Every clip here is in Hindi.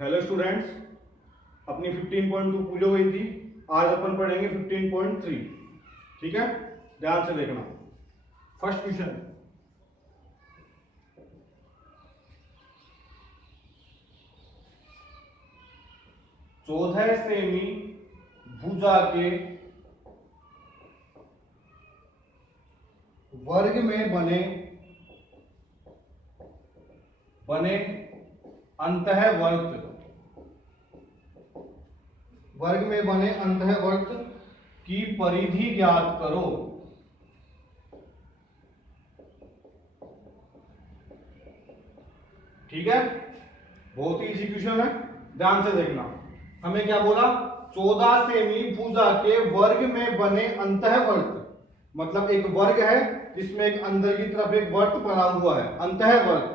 हेलो स्टूडेंट्स, अपनी 15.2 पूरी हो गई थी। आज अपन पढ़ेंगे 15.3। ठीक है, ध्यान से देखना। फर्स्ट क्वेश्चन, 14 सेमी भुजा के वर्ग में बने अंतःवर्त की परिधि ज्ञात करो। ठीक है, बहुत ही इजी क्वेश्चन है, ध्यान से देखना। हमें क्या बोला? 14 सेमी भुजा के वर्ग में बने अंतःवर्त, मतलब एक वर्ग है जिसमें एक अंदर की तरफ एक वर्त बना हुआ है, अंतःवर्त।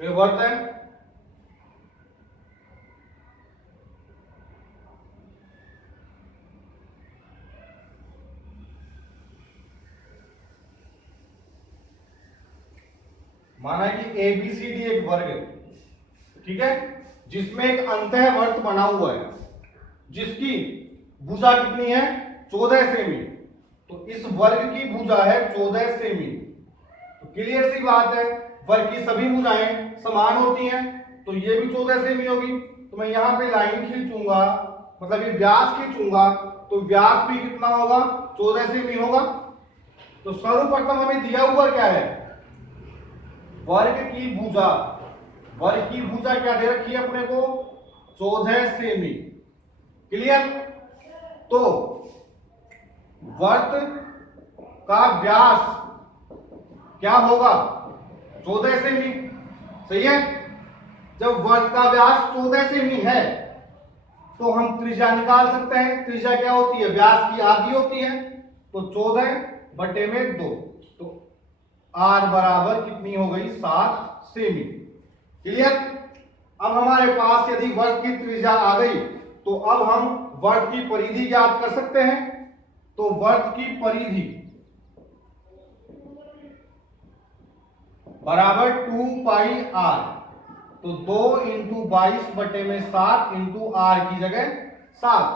ये वर्त है। माना कि ABCD एक वर्ग है, ठीक है, जिसमें एक अंतःवर्त बना हुआ है जिसकी भुजा कितनी है? 14 सेमी। तो इस वर्ग की भुजा है 14 सेमी। तो क्लियर सी बात है, वर्ग की सभी भुजाएं समान होती हैं, तो ये भी 14 सेमी होगी। तो मैं यहां पे लाइन खींचूंगा, मतलब ये व्यास खींचूंगा, तो व्यास भी कितना होगा? 14 सेमी होगा। तो सर्वप्रथम हमें दिया हुआ क्या है? वर्ग की भुजा। वर्ग की भुजा क्या दे रखी है अपने को? 14 सेमी। क्लियर? तो वर्त का व्यास क्या होगा? 14 सेमी। सही है। जब वर्त का व्यास 14 सेमी है तो हम त्रिज्या निकाल सकते हैं। त्रिज्या क्या होती है? व्यास की आधी होती है। तो 14/2। तो R बराबर कितनी हो गई? 7 सेमी। क्लियर? अब हमारे पास यदि वर्त की त्रिज्या आ गई तो अब हम वर्त की परिधि ज्ञात कर सकते हैं। तो वर्त की परिधि बराबर 2 पाई R। तो 2 × 22/7 × R की जगह 7।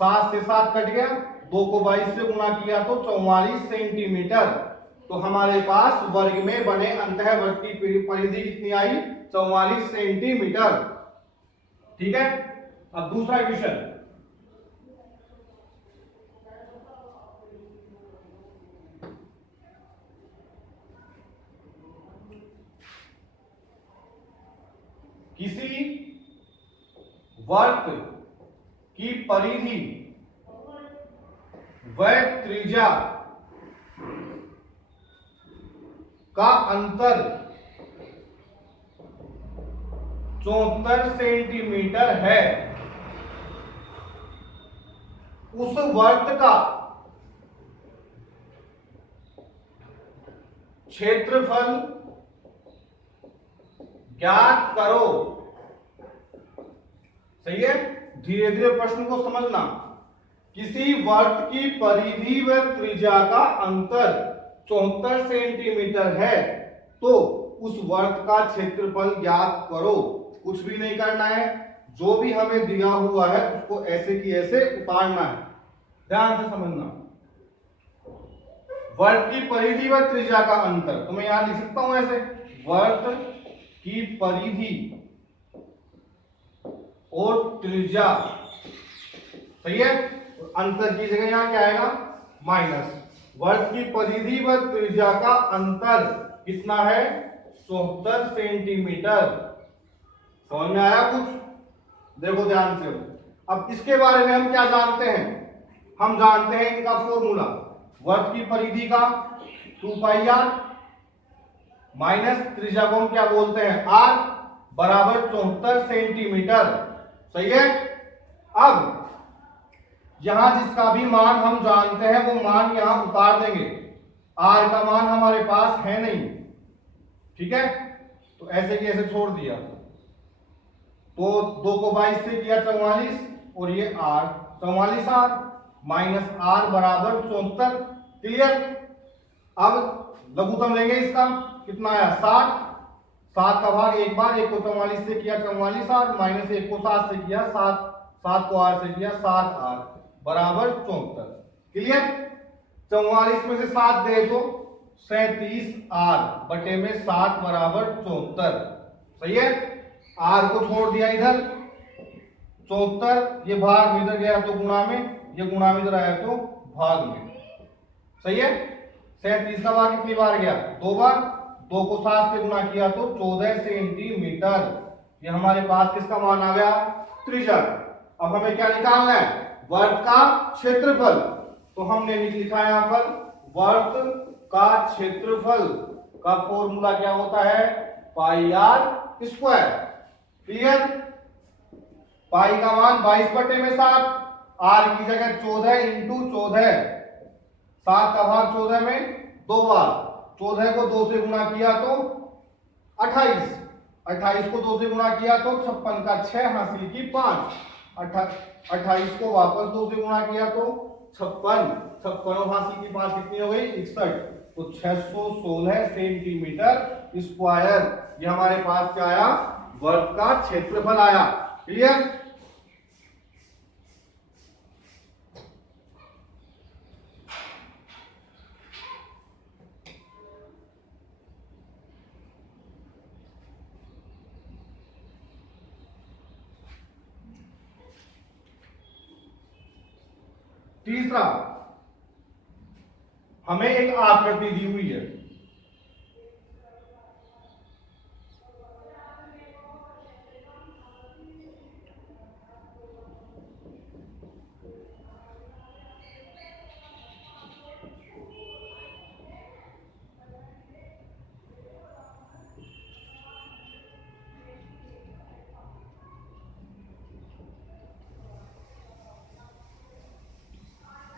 7 से 7 कट गया, 2 को 22 से गुणा किया तो 44 सेंटीमीटर। तो हमारे पास वर्ग में बने अंतःवर्त की परिधि कितनी आई? 44 सेंटीमीटर। ठीक है। अब दूसरा क्वेश्चन, किसी वर्त की परिधि व त्रिज्या का अंतर 74 सेंटीमीटर है। उस वर्त का क्षेत्रफल ज्ञात करो। सही है। धीरे धीरे प्रश्न को समझना। किसी वर्त की परिधि व त्रिज्या का अंतर 74 सेंटीमीटर है तो उस वर्त का क्षेत्रफल ज्ञात करो। कुछ भी नहीं करना है, जो भी हमें दिया हुआ है उसको ऐसे की ऐसे उतारना है। ध्यान से समझना। वर्त की परिधि व त्रिज्या का अंतर, तो मैं यहां लिख सकता हूं ऐसे, वर्त की परिधि और त्रिज्या। सही है। अंतर की जगह यहां क्या आएगा? माइनस। वर्त की परिधि व त्रिज्या का अंतर कितना है? 74 सेंटीमीटर। समझ में आया कुछ? देखो ध्यान से। अब इसके बारे में हम क्या जानते हैं? हम जानते हैं इनका फॉर्मूला। वर्त की परिधि का 2 पाई R माइनस त्रिज्या को हम क्या बोलते हैं? R बराबर 74 सेंटीमीटर। सही है। अब यहां जिसका भी मान हम जानते हैं वो मान यहां उतार देंगे। R का मान हमारे पास है नहीं, ठीक है, तो ऐसे की ऐसे छोड़ दिया। तो 2 को 22 से किया 44 और ये R 44 R माइनस R बराबर 74। क्लियर? अब लघुत्तम लेंगे इसका, कितना आया? 60। 7 का भाग एक बार, 1 को 44 से किया 44 आर, माइनस 1 को 7 से किया 7, 7 को आर से किया 7 आर बराबर 74। क्लियर। 44 में से 7 दे तो 37 आर बटे में 7 बराबर 74। सही है। आर को छोड़ दिया इधर 74, ये भाग में इधर गया तो गुणा में, ये गुणा में इधर आया तो भाग में। सही है। 37 का भाग कितनी बार गया? 2 बार। 2 को 7 से गुणा किया तो 14 सेंटीमीटर। ये हमारे पास किसका मान आ गया? त्रिज्या। अब हमें क्या निकालना है? वर्ग का क्षेत्रफल। तो हमने लिखा है यहां पर वर्ग का क्षेत्रफल का फॉर्मूला क्या होता है? पाई आर स्क्वायर। क्लियर। पाई का मान 22 बटे में 7, आर की जगह 14 इंटू 14, 7 का भाग 14 में 2 बार, 14 को 2 से गुणा किया तो 28, 28 को 2 से गुणा किया तो 56 का 6 हासिल की 5, 28 को वापस 2 से गुणा किया तो 56, 56 हासिल की 5 कितनी हो गई? 61। तो 616 सेंटीमीटर स्क्वायर ये हमारे पास क्या आया? वर्ग का क्षेत्रफल आया। क्लियर। तीसरा, हमें एक आकृति दी हुई है।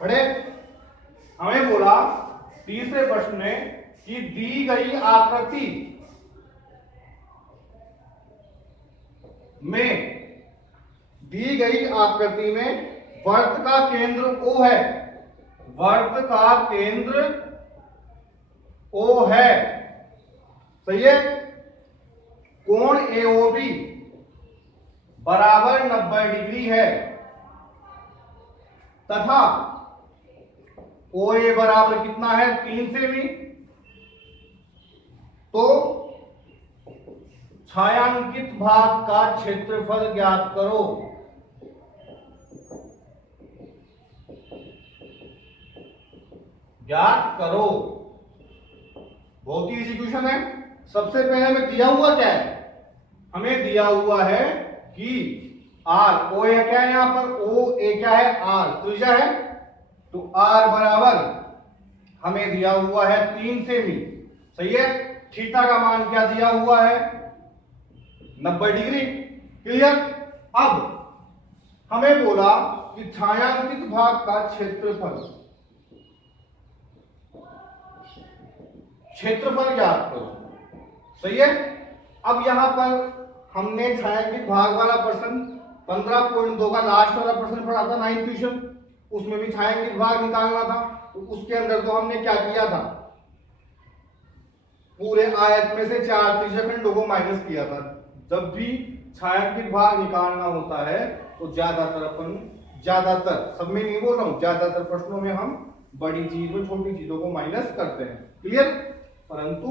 पढ़े। हमें बोला तीसरे प्रश्न में कि दी गई आकृति में वर्त का केंद्र O है, वर्त का केंद्र O है। सही है। कोण AOB बराबर 90 डिग्री है तथा OA बराबर कितना है? 3 सेमी। तो छायांकित भाग का क्षेत्रफल ज्ञात करो। ज्ञात करो। बहुत ही इजी क्वेश्चन है। सबसे पहले हमें दिया हुआ क्या है? हमें दिया हुआ है कि आर, ओ ए क्या है यहां पर? ओ ए क्या है? आर त्रिज्या है। तो आर बराबर हमें दिया हुआ है 3 सेमी। सही है। थीटा का मान क्या दिया हुआ है? 90 डिग्री। क्लियर। अब हमें बोला कि छायांकित भाग का क्षेत्रफल ज्ञात करो। सही है। अब यहां पर हमने छायांकित भाग वाला प्रश्न 15.2 का लास्ट वाला प्रश्न पढ़ा था 9th क्वेश्चन, उसमें भी छायांकित भाग निकालना था। तो उसके अंदर तो हमने क्या किया था? पूरे आयत में से 4 त्रिज्याखंडों को माइनस किया था। जब भी छायांकित भाग निकालना होता है तो ज्यादातर सब में नहीं बोल रहा हूं, ज्यादातर प्रश्नों में हम बड़ी चीज में छोटी चीजों को माइनस करते हैं। क्लियर। परंतु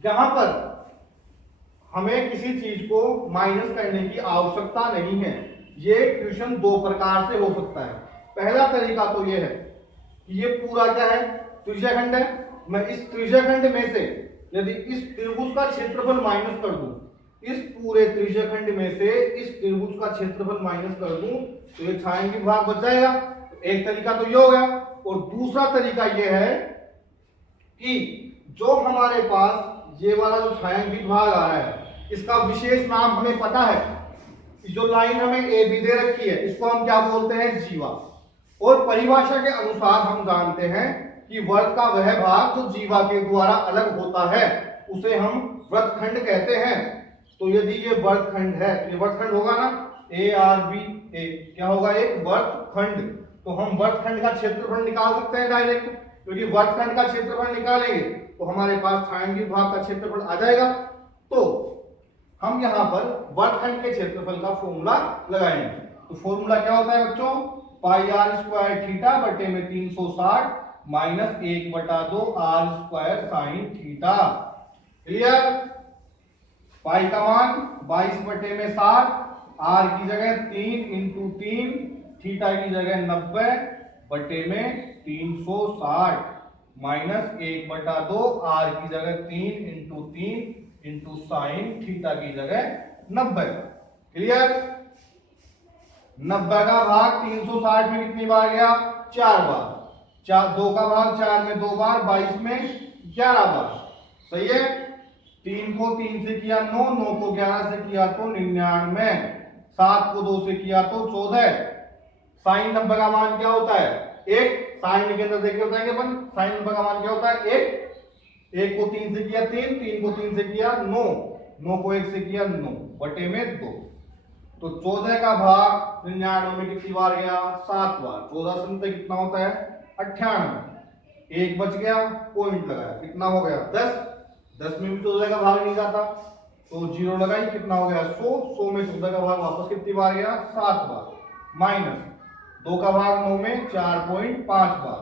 यहां पर हमें किसी चीज को माइनस करने की आवश्यकता नहीं है। ये क्वेश्चन 2 प्रकार से हो सकता है। पहला तरीका तो ये है कि ये पूरा क्या है? त्रिज्याखंड है। मैं इस त्रिज्याखंड में से यदि इस त्रिभुज का क्षेत्रफल माइनस कर दूं, इस पूरे त्रिज्याखंड में से इस त्रिभुज का क्षेत्रफल माइनस कर दूं तो ये छायांकित भाग बच जाएगा। एक तरीका तो ये हो गया। और दूसरा तरीका ये है कि जो हमारे पास ये वाला जो छायांकित भाग आ रहा है इसका विशेष नाम हमें पता है। जो लाइन हमें ए बी दे रखी है इसको हम क्या बोलते हैं? जीवा। और परिभाषा के अनुसार हम जानते हैं कि वर्ग का वह भाग जो जीवा के द्वारा अलग होता है उसे हम वृत्तखंड कहते हैं। तो यदि ये वृत्तखंड है तो ये वृत्तखंड होगा ना, ARB A क्या होगा? एक वृत्तखंड। तो हम वृत्तखंड का क्षेत्रफल निकाल सकते हैं डायरेक्ट, क्योंकि वृत्तखंड का क्षेत्रफल निकालेंगे तो हमारे पास छायांकित भाग का क्षेत्रफल आ जाएगा। तो हम यहाँ पर वर्गखंड के क्षेत्रफल का फॉर्मूला लगाएंगे। तो फॉर्मूला क्या होता है बच्चों, पाई आर स्क्वायर थीटा बटे में 360 minus 1/2 R square sine theta. Clear. Pi का मान 22 बटे में 7, आर की जगह 3 इंटू 3, थीटा की जगह 90 बटे में 360 माइनस 1/2 आर की जगह 3 इंटू 3 इंटू साइन थीटा की जगह 90। क्लियर। 90 का भाग 360 में कितनी बार गया, 4 बार। 2 का भाग 4 में 2 बार, 22 में 11 बार। सही है। 3 को 3 से किया 9, 9 को 11 से किया तो 99, 7 को 2 से किया तो 14। साइन 90 का मान क्या होता है, 1। साइन के अंदर देखे होता है कि अपन साइन 90 का मान क्या होता है, 1। 1 को 3 से किया 3, 3 को 3 से किया 9, 9 को 1 से किया 9 बटे में 2। तो 14 का भाग 99 में कितनी बार गया, 7 बार। 14 से 90 कितना होता है, 98। 1 बच गया, पॉइंट लगाया, कितना हो गया, 10। 10 में भी 14 का भाग नहीं जाता तो 0 लगाई, कितना हो गया, 100। 100 में 14 का भाग वापस कितनी बार गया, 7 बार। माइनस 2 का भाग 9 में 4.5 बार।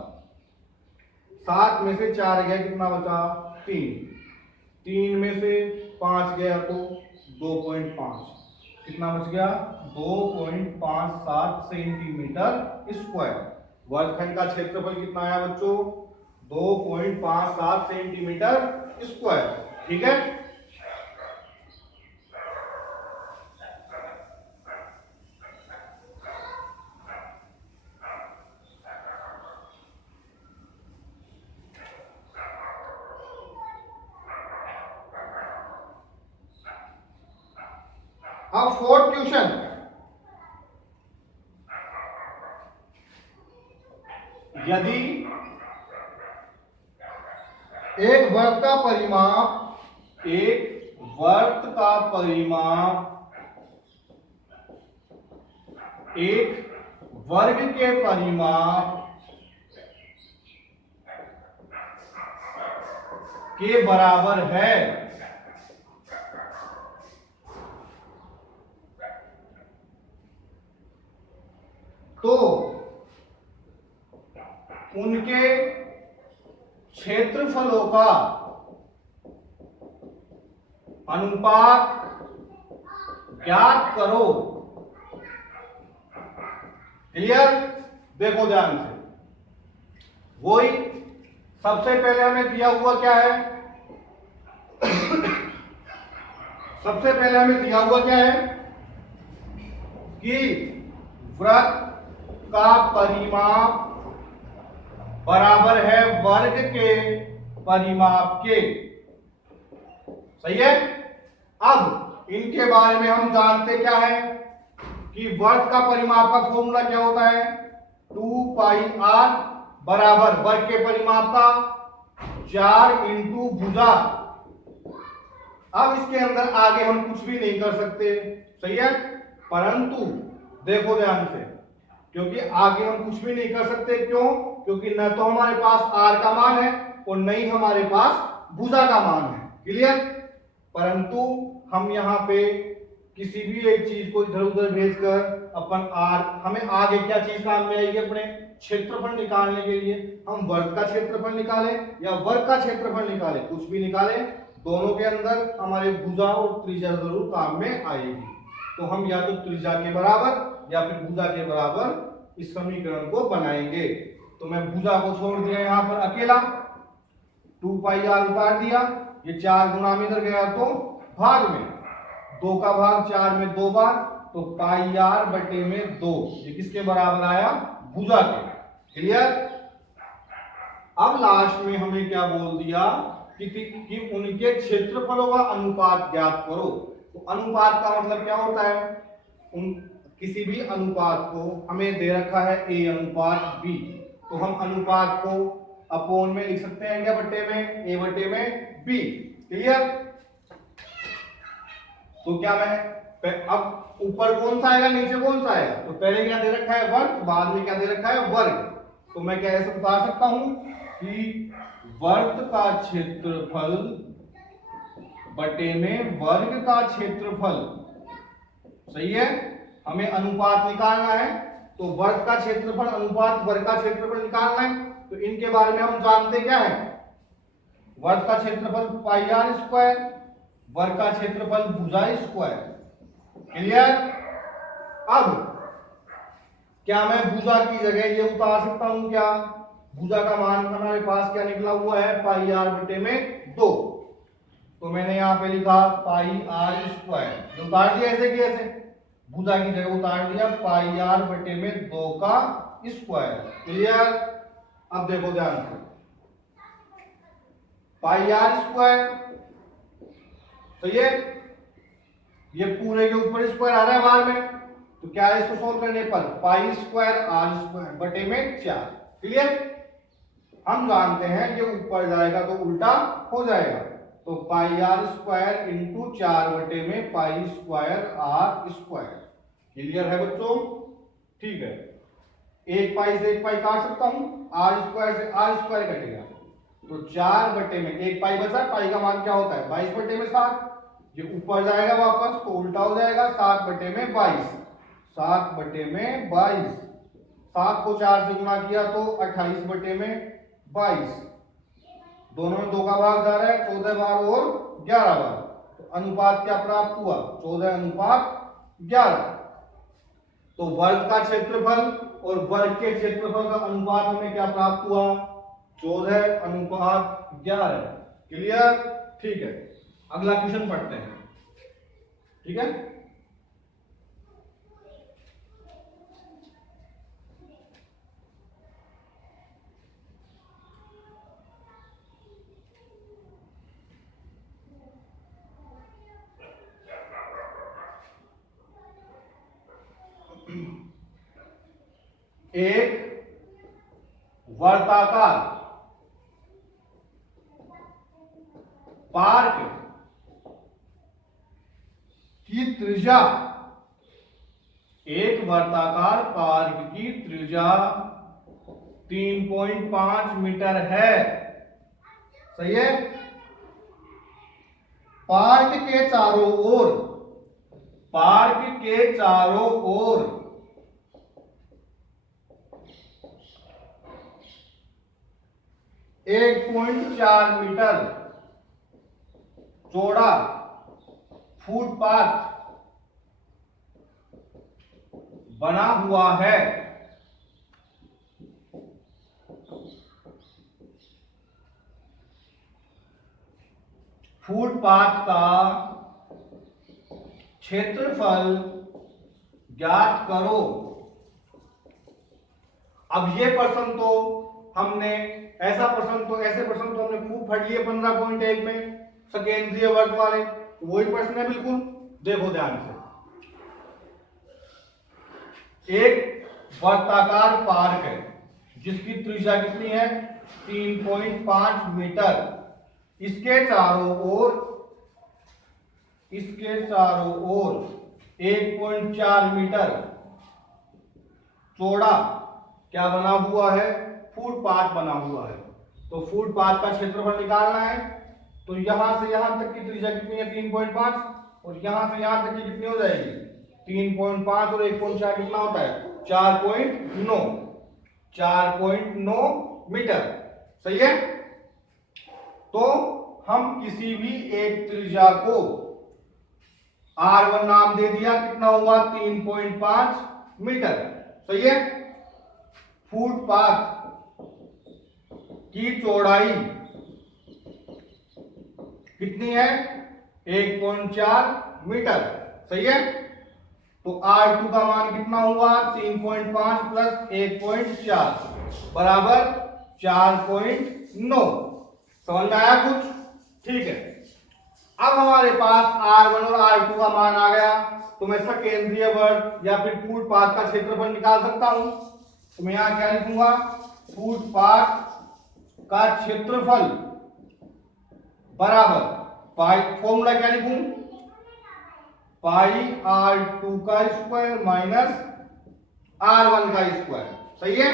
7 में से 4 गया, कितना बचा, 3। 3 में से 5 गया तो 2.5, कितना बच गया, 2.57 सेंटीमीटर स्क्वायर। वर्गखंड का क्षेत्रफल कितना आया बच्चों, 2.57 सेंटीमीटर स्क्वायर। ठीक है। अब फोर्थ क्वेश्चन, यदि एक वर्ग का परिमाप एक वर्ग के परिमाप के बराबर है, तो उनके क्षेत्रफलों का अनुपात ज्ञात करो। क्लियर। देखो ध्यान से, वही सबसे पहले हमें दिया हुआ क्या है, सबसे पहले हमें दिया हुआ क्या है कि वृत्त का परिमाप बराबर है वर्ग के परिमाप के। सही है। अब इनके बारे में हम जानते क्या है कि वर्ग का परिमाप का फॉर्मूला क्या होता है, 2 पाई आर बराबर वर्ग के परिमाप का 4 इंटू भुजा। अब इसके अंदर आगे हम कुछ भी नहीं कर सकते। सही है। परंतु देखो ध्यान से, क्योंकि आगे हम कुछ भी नहीं कर सकते, क्यों, क्योंकि न तो हमारे पास आर का मान है और न ही हमारे पास भुजा का मान है। क्लियर। परंतु हम यहाँ पे किसी भी एक चीज को इधर उधर भेजकर अपन आर, हमें आगे क्या चीज काम में आएगी, अपने क्षेत्रफल निकालने के लिए हम वर्ग का क्षेत्रफल निकाले या वर्ग का क्षेत्रफल निकाले, कुछ भी निकाले, दोनों के अंदर हमारे भुजा और त्रिज्या जरूर काम में आएगी। तो हम या तो त्रिज्या के बराबर या फिर भुजा के बराबर इस समीकरण को बनाएंगे। तो मैं भुजा को छोड़ दिया यहाँ पर अकेला, 2 पाई आर उतार दिया, ये 4 गुना में इधर गया तो भाग में 2 का भाग 4 में 2 बार, तो पाई आर बटे में 2, ये किसके बराबर आया, भुजा के। क्लियर। अब लास्ट में हमें क्या बोल दिया कि उनके क्षेत्रफलों का अनुपात ज्ञात करो। तो अनुपात का मतलब क्या होता है, किसी भी अनुपात को हमें दे रखा है a अनुपात b, तो हम अनुपात को अपोन में लिख सकते हैं क्या, बट्टे में, a बट्टे में b। क्लियर। तो क्या मैं अब ऊपर कौन सा आएगा, नीचे कौन सा आएगा, तो पहले क्या दे रखा है वर्ग, बाद में क्या दे रखा है वर्ग। तो मैं क्या ऐसे बता सकता हूं कि वर्त का क्षेत्रफल बटे में वर्ग का क्षेत्रफल। सही है, हमें अनुपात निकालना है, तो वर्ग का क्षेत्रफल अनुपात वर्ग का क्षेत्रफल निकालना है। तो इनके बारे में हम जानते क्या है, वर्ग का क्षेत्रफल पाई आर स्क्वायर, वर्ग का क्षेत्रफल भुजा स्क्वायर। क्लियर। अब क्या मैं भुजा की जगह ये उतार सकता हूं क्या, भुजा का मान हमारे पास क्या निकला हुआ है, पाई आर बटे में 2। तो मैंने यहां पे लिखा पाई आर स्क्वायर, उतार दिया ऐसे कि ऐसे, भुजा की जगह उतार दिया पाई आर बटे में 2 का स्क्वायर। क्लियर। अब देखो ध्यान से, पाई आर स्क्वायर, तो ये पूरे के ऊपर स्क्वायर आ रहा है बाहर में, तो क्या है इसको सोल्व करने पर पाई स्क्वायर आर स्क्वायर बटे में 4। क्लियर। हम जानते हैं ये ऊपर जाएगा तो उल्टा हो जाएगा, तो पाई आर स्क्वायर इंटू 4 बटे में pi square r square. Clear है बच्चों। ठीक है, एक पाई से एक पाई काट सकता हूं, आर स्क्वायर से आर स्क्वायर कटेगा, तो 4 बटे में एक पाई बचा, पाई का मान क्या होता है 22 बटे में 7, ये ऊपर जाएगा वापस तो उल्टा हो जाएगा 7 बटे में 22, 7 बटे में 22, 7 को 4 से गुणा किया तो 28 बटे में 22, दोनों में 2 का भाग जा रहा है, 14 बार और 11 बार, तो अनुपात क्या प्राप्त हुआ 14 अनुपात 11। तो वर्ग का क्षेत्रफल और वर्ग के क्षेत्रफल का अनुपात हमें क्या प्राप्त हुआ 14 अनुपात 11। क्लियर। ठीक है, अगला क्वेश्चन पढ़ते हैं। ठीक है, एक वर्ताकार पार्क की त्रिज्या, एक वर्ताकार पार्क की त्रिज्या 3.5 मीटर है। सही है। पार्क के चारों ओर, पार्क के चारों ओर 1.4 मीटर चौड़ा फुटपाथ बना हुआ है। फुटपाथ का क्षेत्रफल ज्ञात करो। अब ये प्रश्न तो हमने ऐसे प्रश्न तो हमने खूब पढ़ लिए 15.1 में सकेंद्रीय वर्ग वाले, वही प्रश्न है बिल्कुल। देखो ध्यान से, एक वर्ताकार पार्क है जिसकी त्रिज्या कितनी है 3.5 मीटर, इसके चारों ओर 1.4 मीटर चौड़ा क्या बना हुआ है फुटपाथ बना हुआ है। तो फुटपाथ का क्षेत्रफल निकालना है, तो यहां से यहां तक की त्रिज्या कितनी है 3.5, और यहां से यहां तक की कितनी हो जाएगी 3.5 और 1.4 कितना होता है 4.9 मीटर। सही है। तो हम किसी भी एक त्रिज्या को R1 नाम दे दिया, कितना हुआ 3.5 मीटर। सही है। फुटपाथ की चौड़ाई कितनी है 1.4 मीटर। सही है। तो R2 का मान कितना हुआ 3.5 प्लस 1.4 बराबर 4.9। समझ में आया कुछ। ठीक है, अब हमारे पास R1 और R2 का मान आ गया, तो मैं सकेंद्रीय वर्ग या फिर फुटपाथ का क्षेत्रफल निकाल सकता हूं। तो मैं यहां क्या लिखूंगा फुटपाथ का क्षेत्रफल बराबर पाई, फॉर्मूला क्या लिखूं पाई R2 का स्क्वायर माइनस R1 का स्क्वायर। सही है,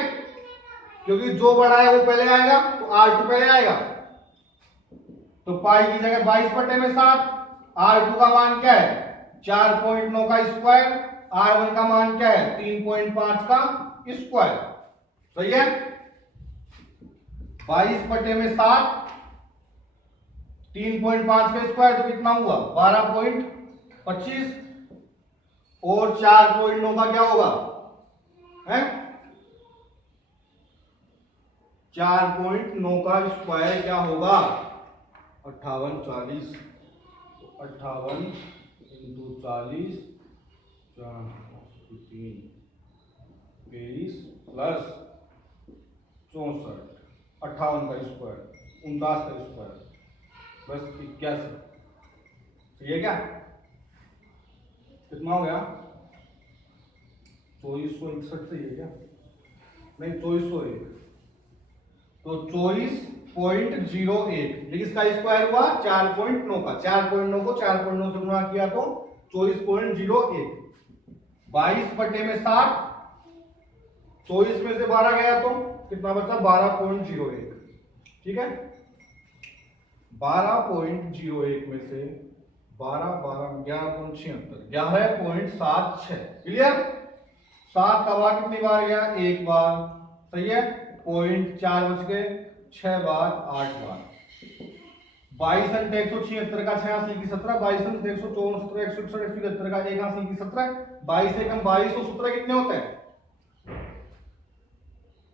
क्योंकि जो बड़ा है वो पहले आएगा, तो R2 पहले आएगा, तो पाई की जगह 22/7, R2 का मान क्या है 4.9 का स्क्वायर, R1 का मान क्या है 3.5 का स्क्वायर। सही है। 22/7 3.5 का स्क्वायर तो कितना हुआ 12.25, और 4.9 का क्या होगा है 4.9 का स्क्वायर क्या होगा 5840, 58 × 40 23 प्लस 64, 58 का स्क्वायर 49 का स्क्वायर बस 81। ये क्या कितना हो गया 2461 सही है क्या, नहीं 2401, तो 24.01, लेकिन इसका स्क्वायर हुआ 4.9 का, 4.9 को 4.9 से गुणा किया तो 24.01, 22/7 24 में से 12 गया तो कितना बचा 12.01। ठीक है, 12.01 में से 11.76, क्लियर। 7 का बार कितनी बार गया 1 बार, सही है, 0.4 बच गए, 6 बार 8 बार। 22 × 176 का 6 × 17, 22 × 164 161 171 का 1 × 17, 22 × 22 और 17 कितने होते हैं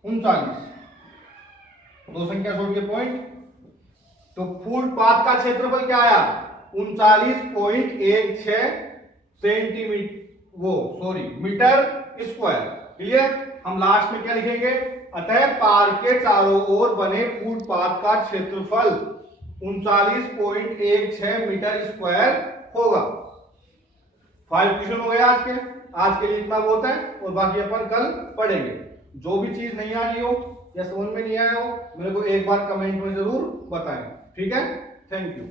39, दो संख्या छोड़ के पॉइंट। तो फुटपाथ का क्षेत्रफल क्या आया 39.16 मीटर स्क्वायर। क्लियर। हम लास्ट में क्या लिखेंगे, अतः पार्क के चारों ओर बने फुटपाथ का क्षेत्रफल 39.16 मीटर स्क्वायर होगा। 5 क्वेश्चन हो गए आज के लिए इतना बहुत है, और बाकी अपन कल पढ़ेंगे। जो भी चीज नहीं आ रही हो या समझ में नहीं आया हो मेरे को एक बार कमेंट में जरूर बताएं। ठीक है, थैंक यू।